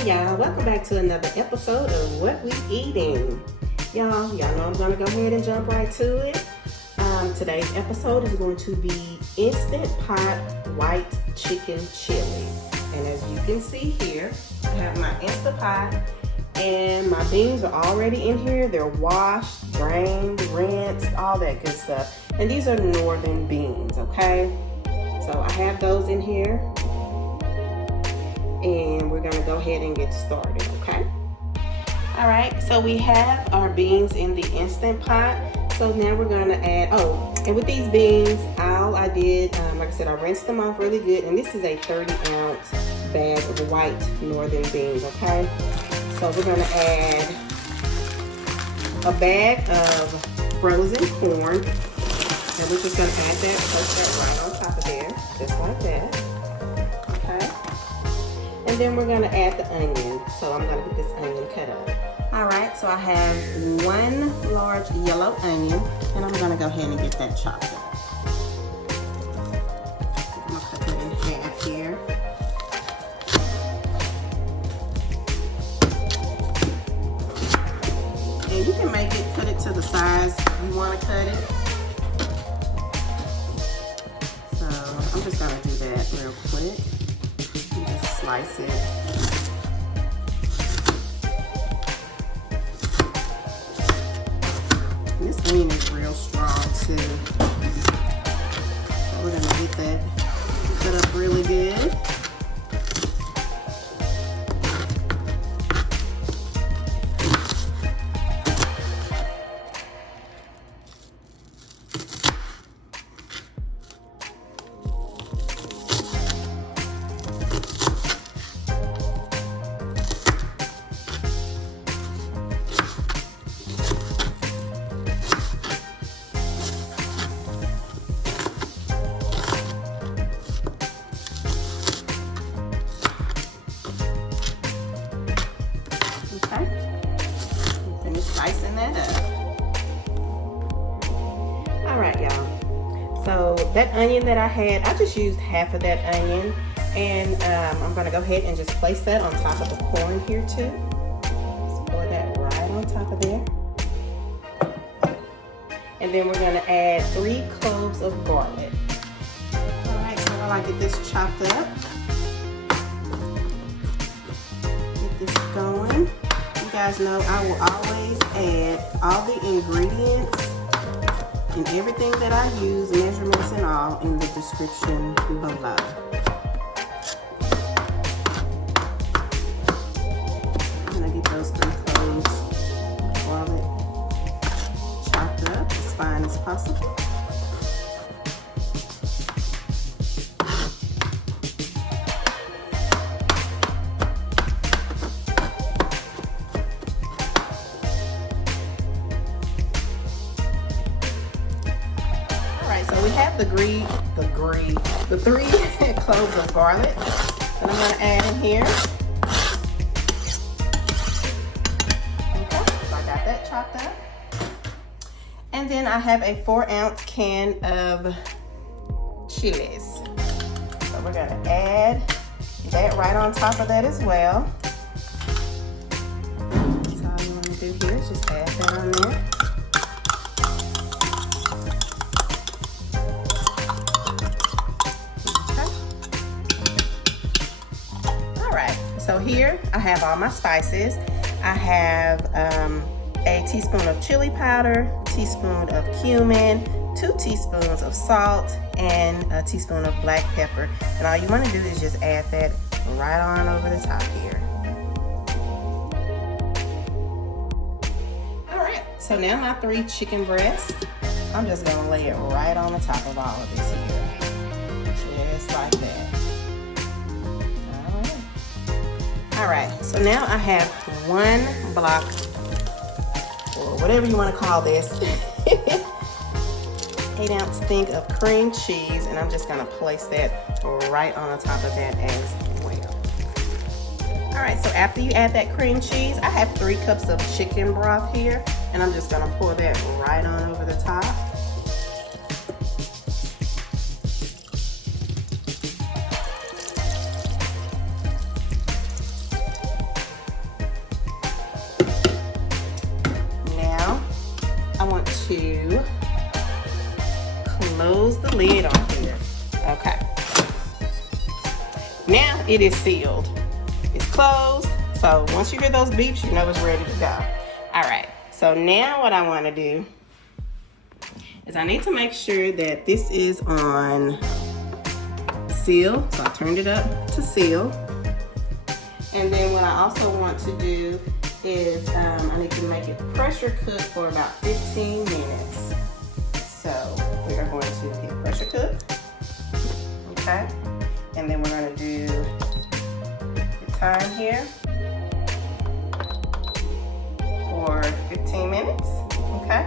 Hey y'all, welcome back to another episode of What We Eating. Y'all know I'm gonna go ahead and jump right to it. Today's episode is going to be Instant Pot White Chicken Chili. And as you can see here, I have my Instant Pot and my beans are already in here. They're washed, drained, rinsed, all that good stuff. And these are northern beans, okay? So I have those in here. And we're gonna go ahead and get started, okay? All right, so we have our beans in the Instant Pot. So now we're gonna add, and with these beans, all I did, like I said, I rinsed them off really good. And this is a 30-ounce bag of white northern beans, okay? So we're gonna add a bag of frozen corn. And we're just gonna add that, place that right on top of there, just like that. And then we're gonna add the onion. So I'm gonna get this onion cut up. All right, so I have one large yellow onion, and I'm gonna go ahead and get that chopped up. I'm gonna cut it in half here. And you can make it, cut it to the size you wanna cut it. So I'm just gonna do that real quick. Slice it. And this onion is real strong too. So we're gonna get that cut up really good. Slicing that up. All right, y'all. So that onion that I had, I just used half of that onion, and I'm gonna go ahead and just place that on top of the corn here too. Just pour that right on top of there. And then we're gonna add 3 cloves of garlic. All right, so while I get this chopped up, get this going. You guys know I will always add all the ingredients and everything that I use, measurements and all, in the description below. I'm gonna get those 3 cloves of garlic chopped up as fine as possible. So we have the 3 cloves of garlic that I'm going to add in here. Okay, so I got that chopped up. And then I have a 4-ounce can of chiles. So we're going to add that right on top of that as well. That's all you want to do here is just add that on there. So here I have all my spices. I have a teaspoon of chili powder, teaspoon of cumin, 2 teaspoons of salt, and a teaspoon of black pepper. And all you want to do is just add that right on over the top here. All right, so now my 3 chicken breasts, I'm just gonna lay it right on the top of all of this here. Just like that. All right, so now I have 1 block, or whatever you want to call this, 8-ounce thing of cream cheese, and I'm just gonna place that right on the top of that as well. All right, so after you add that cream cheese, I have 3 cups of chicken broth here, and I'm just gonna pour that right on over the top. to close the lid on here. Okay. Now it is sealed. It's closed. So once you hear those beeps, you know it's ready to go. All right. So now what I want to do is I need to make sure that this is on seal. So I turned it up to seal. And then what I also want to do is I need to make it pressure cook for about 15 minutes. So we are going to hit pressure cook. Okay. And then we're going to do the time here for 15 minutes. Okay.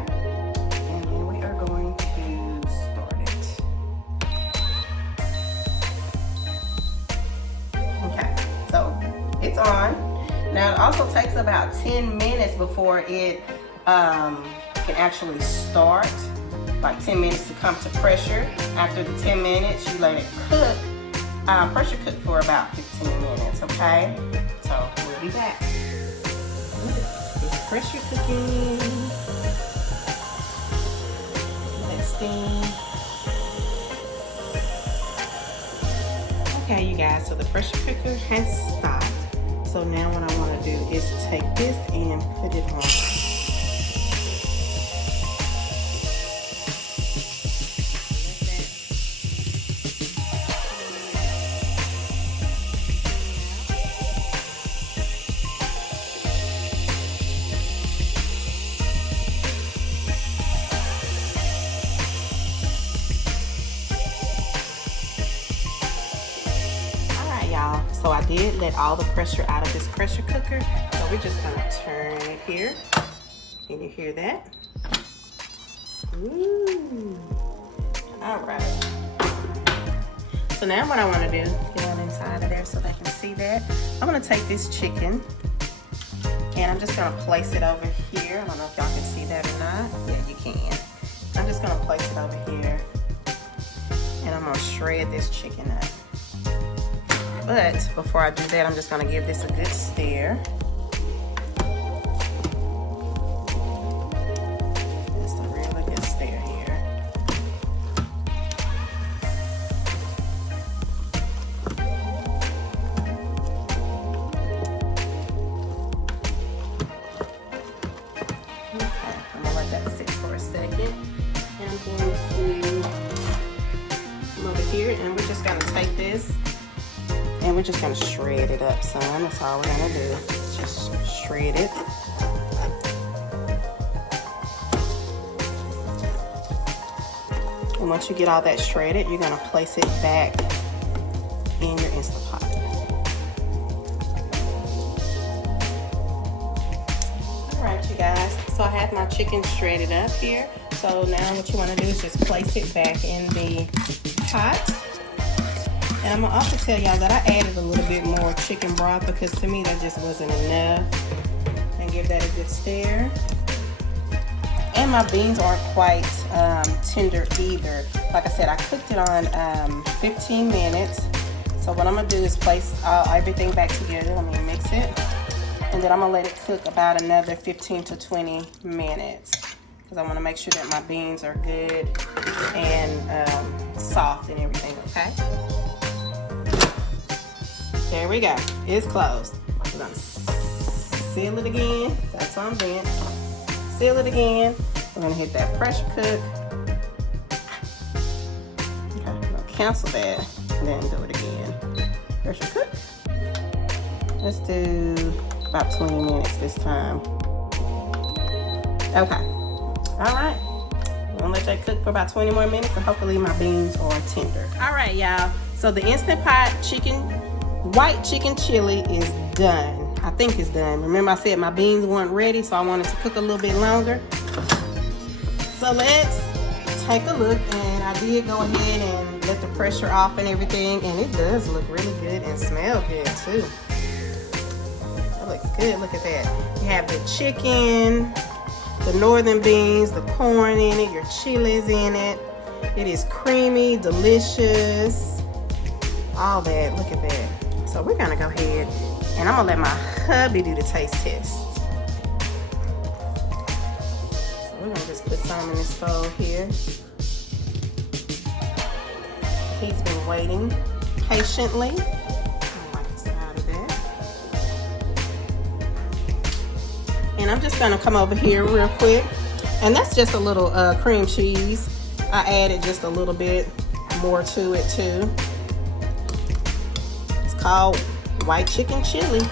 And then we are going to start it. Okay. So it's on. Now it also takes about 10 minutes before it can actually start. Like 10 minutes to come to pressure. After the 10 minutes, you let it cook, pressure cook for about 15 minutes, okay? So we'll be back. It's pressure cooking. Let steam. Okay, you guys, so the pressure cooker has stopped. So now what I want to do is take this and put it on. So I did let all the pressure out of this pressure cooker. So we're just gonna turn it here. Can you hear that? Ooh. All right. So now what I wanna do, get on inside of there so they can see that. I'm gonna take this chicken and I'm just gonna place it over here. I don't know if y'all can see that or not. Yeah, you can. I'm just gonna place it over here and I'm gonna shred this chicken up. But before I do that, I'm just gonna give this a good stir. Just a really good stir here. Okay, I'm gonna let that sit for a second. And I'm going to come over here and we're just gonna take this and we're just gonna shred it up, son. That's all we're gonna do. Just shred it. And once you get all that shredded, you're gonna place it back in your Instant Pot. All right, you guys. So I have my chicken shredded up here. So now what you wanna do is just place it back in the pot. And I'm gonna also tell y'all that I added a little bit more chicken broth because to me that just wasn't enough. And give that a good stir. And my beans aren't quite tender either. Like I said, I cooked it on 15 minutes. So what I'm gonna do is place everything back together. Let me mix it. And then I'm gonna let it cook about another 15 to 20 minutes. Because I wanna make sure that my beans are good and soft and everything, okay? There we go. It's closed. We're gonna seal it again. That's what I'm doing. Seal it again. We're gonna hit that pressure cook. Okay, I'm gonna cancel that and then do it again. Pressure cook. Let's do about 20 minutes this time. Okay. All right. I'm gonna let that cook for about 20 more minutes and hopefully my beans are tender. All right, y'all. So the Instant Pot white chicken chili is done. I think it's done. Remember I said my beans weren't ready, so I wanted to cook a little bit longer. So let's take a look, and I did go ahead and let the pressure off and everything, and it does look really good and smell good too. That looks good. Look at that. You have the chicken, the northern beans, the corn in it, your chiles in it. It is creamy, delicious, all that. Look at that. So we're gonna go ahead and I'm gonna let my hubby do the taste test. So we're gonna just put some in this bowl here. He's been waiting patiently. I like the side of that. And I'm just gonna come over here real quick. And that's just a little cream cheese. I added just a little bit more to it too. It's called white chicken chili.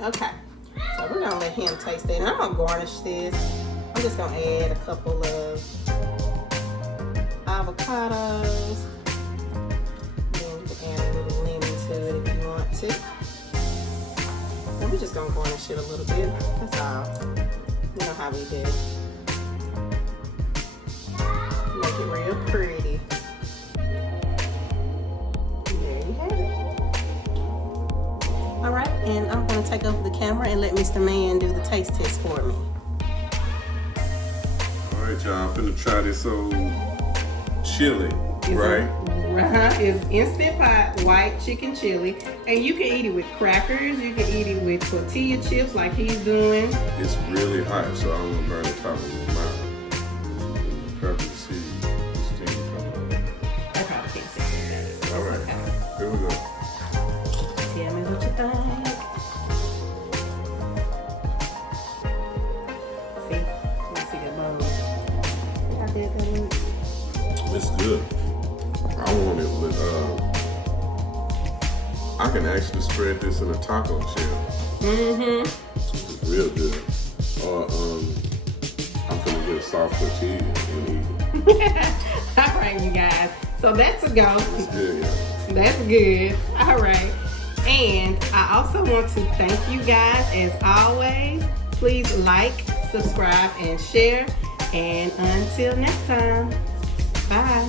Okay, so we're gonna let him taste it. And I'm gonna garnish this. I'm just gonna add a couple of avocados. Then you can add a little lemon to it if you want to. And we're just gonna garnish it a little bit. That's all. You know how we do. Make it real pretty. There you have it. All right, and I'm gonna take over the camera and let Mr. Man do the taste test for me. All right, y'all, I'm finna try this old chili, right? It's Instant Pot white chicken chili, and you can eat it with crackers. You can eat it with tortilla chips like he's doing. It's really hot, so I don't want to burn the top of my mouth. Pepper seed, steam coming up. I probably can't say that. All right, Okay. here we go. Tell me what you think. See, let me see the bowl. How did that look? It's good. I want it with, I can actually spread this in a taco shell. It's real good. Or, I'm gonna get a soft tortilla and eat it. All right, you guys. So that's a go. It's good, yeah. That's good. All right. And I also want to thank you guys as always. Please like, subscribe, and share. And until next time, bye.